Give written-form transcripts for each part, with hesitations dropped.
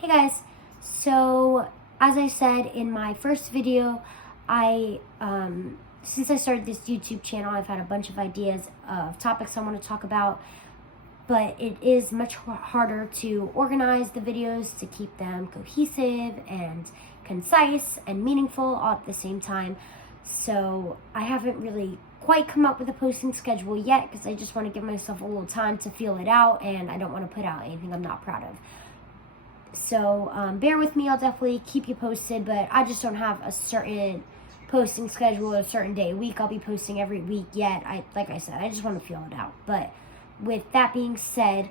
Hey guys, so as I said in my first video, since I started this YouTube channel, I've had a bunch of ideas of topics I want to talk about, but it is much harder to organize the videos to keep them cohesive and concise and meaningful all at the same time. So I haven't really quite come up with a posting schedule yet because I just want to give myself a little time to feel it out, and I don't want to put out anything I'm not proud of. So bear with me, I'll definitely keep you posted, but I just don't have a certain posting schedule, a certain day a week. I'll be posting every week yet. Like I said, I just want to feel it out. But with that being said,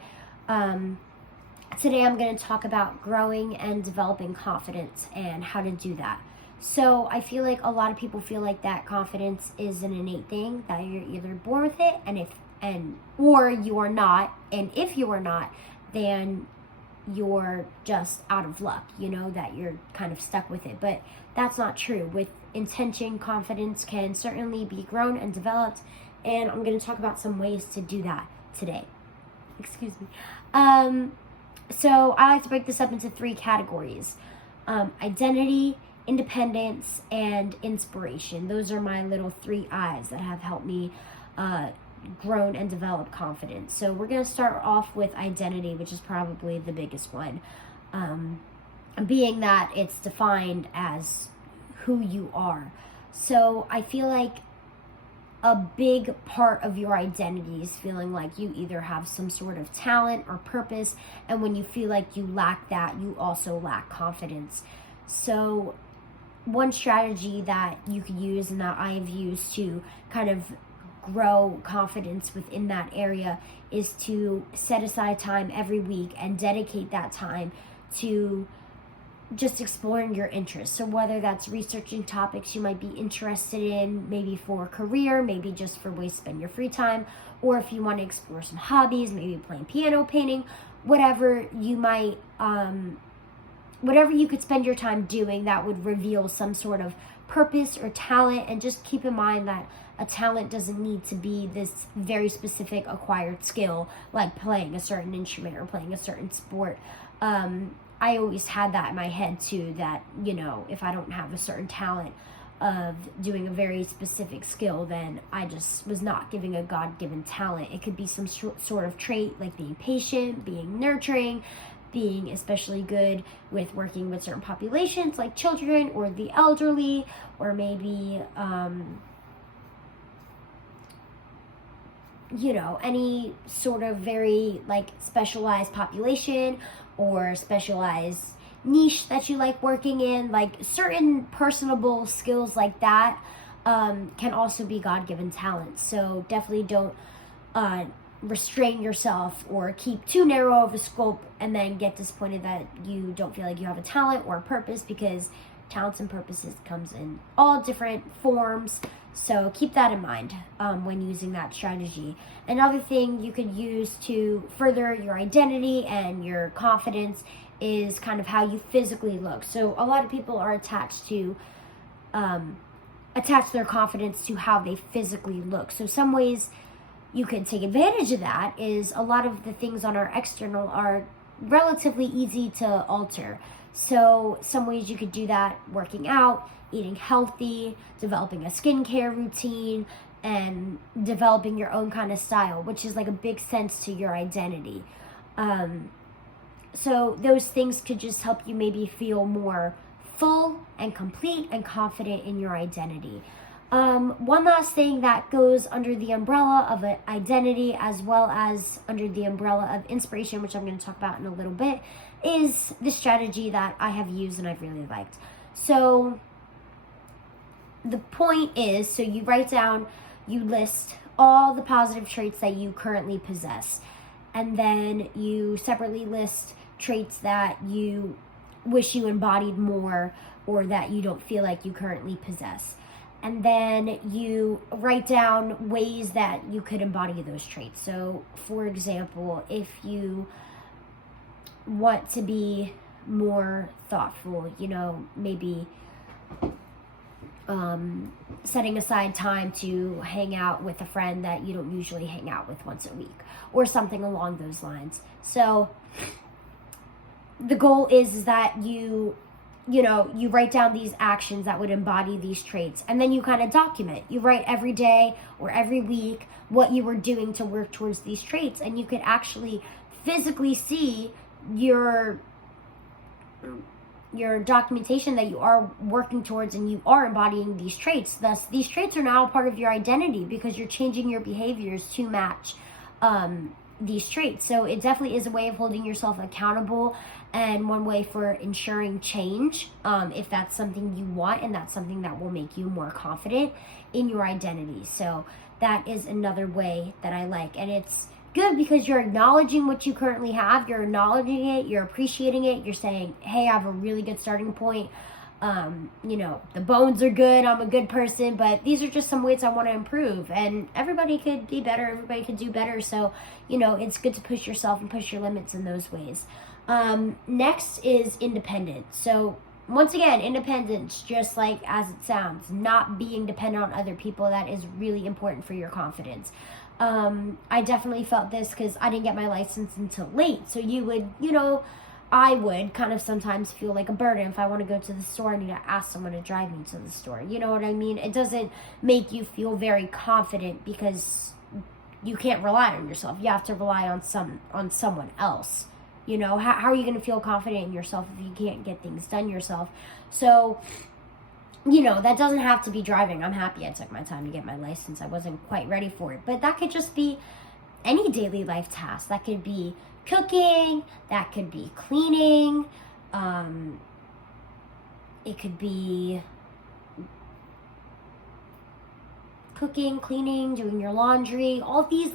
today I'm going to talk about growing and developing confidence and how to do that. So I feel like a lot of people feel like that confidence is an innate thing, that you're either born with it or you are not, and if you are not, then you're just out of luck, that you're kind of stuck with it. But that's not true. With intention, confidence can certainly be grown and developed, and I'm going to talk about some ways to do that today. Excuse me. So I like to break this up into three categories: identity, independence, and inspiration. Those are my little three I's that have helped me grown and developed confidence. So we're going to start off with identity, which is probably the biggest one, being that it's defined as who you are. So I feel like a big part of your identity is feeling like you either have some sort of talent or purpose, and when you feel like you lack that, you also lack confidence. So one strategy that you could use and that I've used to kind of grow confidence within that area is to set aside time every week and dedicate that time to just exploring your interests. So whether that's researching topics you might be interested in, maybe for a career, maybe just for ways to spend your free time, or if you want to explore some hobbies, maybe playing piano, painting, whatever you might, whatever you could spend your time doing that would reveal some sort of purpose or talent. And just keep in mind that a talent doesn't need to be this very specific acquired skill, like playing a certain instrument or playing a certain sport. I always had that in my head too, that, if I don't have a certain talent of doing a very specific skill, then I just was not giving a God-given talent. It could be some sort of trait, like being patient, being nurturing, being especially good with working with certain populations like children or the elderly, or maybe any sort of very specialized population or specialized niche that you like working in. Like certain personable skills like that can also be God-given talents. So definitely don't restrain yourself or keep too narrow of a scope and then get disappointed that you don't feel like you have a talent or a purpose, because talents and purposes comes in all different forms. So keep that in mind when using that strategy. Another thing you could use to further your identity and your confidence is kind of how you physically look. So a lot of people are attach their confidence to how they physically look. So some ways you can take advantage of that is a lot of the things on our external are relatively easy to alter. So some ways you could do that: working out, eating healthy, developing a skincare routine, and developing your own kind of style, which is like a big sense to your identity. So those things could just help you maybe feel more full and complete and confident in your identity. One last thing that goes under the umbrella of an identity as well as under the umbrella of inspiration, which I'm going to talk about in a little bit, is the strategy that I have used and I've really liked. So the point is, so you write down, you list all the positive traits that you currently possess, and then you separately list traits that you wish you embodied more or that you don't feel like you currently possess. And then you write down ways that you could embody those traits. So, for example, if you want to be more thoughtful, maybe setting aside time to hang out with a friend that you don't usually hang out with once a week, or something along those lines. So the goal is that you write down these actions that would embody these traits, and then you kind of document. You write every day or every week what you were doing to work towards these traits, and you could actually physically see your documentation that you are working towards and you are embodying these traits. Thus, these traits are now a part of your identity because you're changing your behaviors to match these traits. So it definitely is a way of holding yourself accountable, and one way for ensuring change, if that's something you want and that's something that will make you more confident in your identity. So that is another way that I like, and it's good because you're acknowledging what you currently have, you're acknowledging it, you're appreciating it, you're saying, hey, I have a really good starting point. The bones are good, I'm a good person, but these are just some ways I want to improve, and everybody could be better, everybody could do better. So it's good to push yourself and push your limits in those ways. Next is independence. So once again, independence, just like as it sounds, not being dependent on other people, that is really important for your confidence. I definitely felt this because I didn't get my license until late. So I would kind of sometimes feel like a burden. If I want to go to the store, I need to ask someone to drive me to the store. You know what I mean? It doesn't make you feel very confident because you can't rely on yourself. You have to rely on someone else. How are you going to feel confident in yourself if you can't get things done yourself? So that doesn't have to be driving. I'm happy I took my time to get my license. I wasn't quite ready for it. But that could just be any daily life task. That could be cooking. That could be cleaning. It could be cooking, cleaning, doing your laundry. All these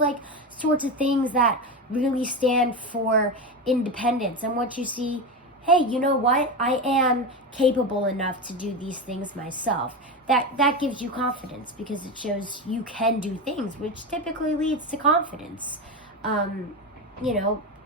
sorts of things that really stand for independence. And once you see, hey, you know what? I am capable enough to do these things myself. That gives you confidence because it shows you can do things, which typically leads to confidence.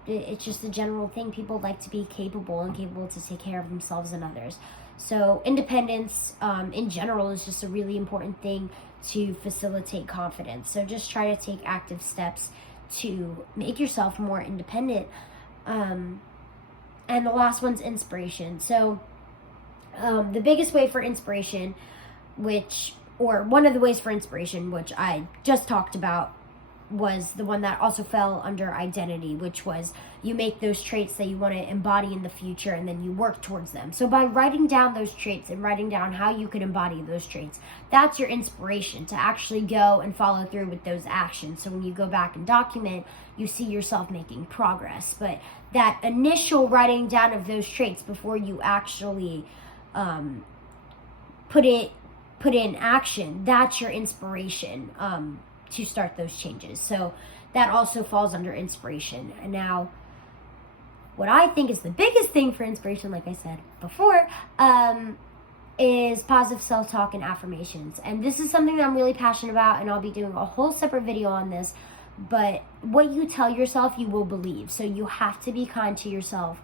It's just a general thing. People like to be capable and capable to take care of themselves and others. So independence in general is just a really important thing to facilitate confidence. So just try to take active steps to make yourself more independent. And the last one's inspiration. So the biggest way for inspiration, one of the ways for inspiration, which I just talked about, was the one that also fell under identity, which was you make those traits that you want to embody in the future and then you work towards them. So by writing down those traits and writing down how you could embody those traits, that's your inspiration to actually go and follow through with those actions. So when you go back and document, you see yourself making progress. But that initial writing down of those traits before you actually put in action, that's your inspiration to start those changes. So that also falls under inspiration. And now, what I think is the biggest thing for inspiration, like I said before, is positive self-talk and affirmations. And this is something that I'm really passionate about, and I'll be doing a whole separate video on this. But what you tell yourself, you will believe. So you have to be kind to yourself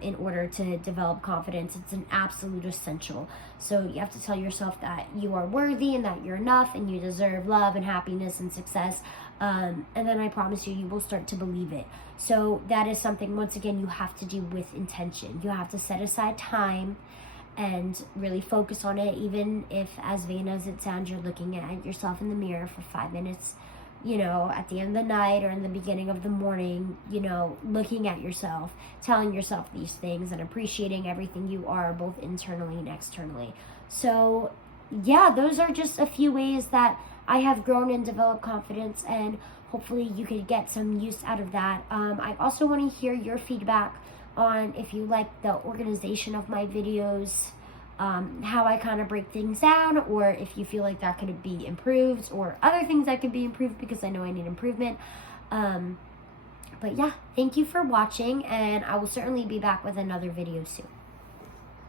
in order to develop confidence. It's an absolute essential. So you have to tell yourself that you are worthy and that you're enough and you deserve love and happiness and success. And then I promise you will start to believe it. So that is something, once again, you have to do with intention. You have to set aside time and really focus on it, even if, as vain as it sounds, you're looking at yourself in the mirror for 5 minutes, at the end of the night or in the beginning of the morning, looking at yourself, telling yourself these things and appreciating everything you are, both internally and externally. So yeah, those are just a few ways that I have grown and developed confidence, and hopefully you could get some use out of that. I also want to hear your feedback on if you like the organization of my videos, how I kind of break things down, or if you feel like that could be improved, or other things that could be improved, because I know I need improvement. But yeah, thank you for watching, and I will certainly be back with another video soon.